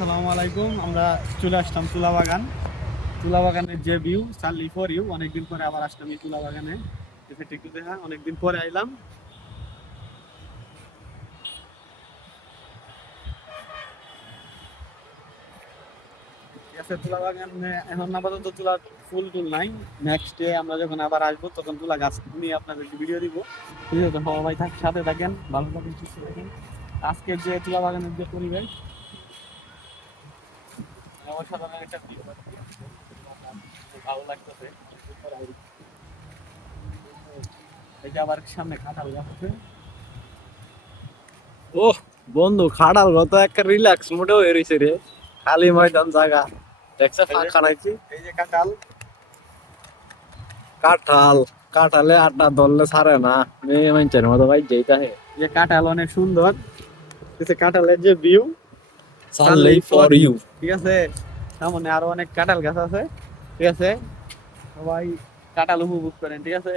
আসসালামু আলাইকুম। আমরা চলে আসলাম তুলা বাগান। তুলা বাগানের যে ভিউ, সানলি ফর ইউ। অনেকদিন পরে আবার আসলাম এই তুলা বাগানে। এসে একটু দেখা, অনেকদিন পরে আইলাম। ঠিক আছে, তুলা বাগানে এখন আপাতত তুলা ফুল টুল নাই। নেক্সট ডে আমরা যখন আবার আসবো তখন তুলা গাছ নিয়ে আপনাদেরকে ভিডিও দিব। ঠিক আছে, সবাই সাথে থাকেন, ভালো থাকেন, সুস্থ থাকেন। আজকের যে তুলা বাগানের যে পরিবেশ, অসাধারণ একটা ভিউ। ভালো লাগতেছে। এই যে আবার সামনে কাঁঠাল গাছ আছে। ওহ বন্ধু, খাড়াল কত একটা রিল্যাক্স মোডে হয়ে রয়েছে রে। খালি ময়দান জায়গা দেখছে, ফাঁকা নাইছি। এই যে কাঁঠাল। কাঁঠাল, কাঁঠালে আড্ডা ধরলে ছাড়ে না। মেয়ে মানুষের মতো ভাই যেটা হে যে কাঁঠাল অনেক সুন্দর। ঠিক আছে, কাঁঠালের যে ভিউ, সানলেই ফর ইউ। ঠিক আছে। সামনে আরো অনেক কাঁঠাল গাছ আছে। ঠিক আছে, সবাই কাঁঠাল উপভোগ করেন। ঠিক আছে।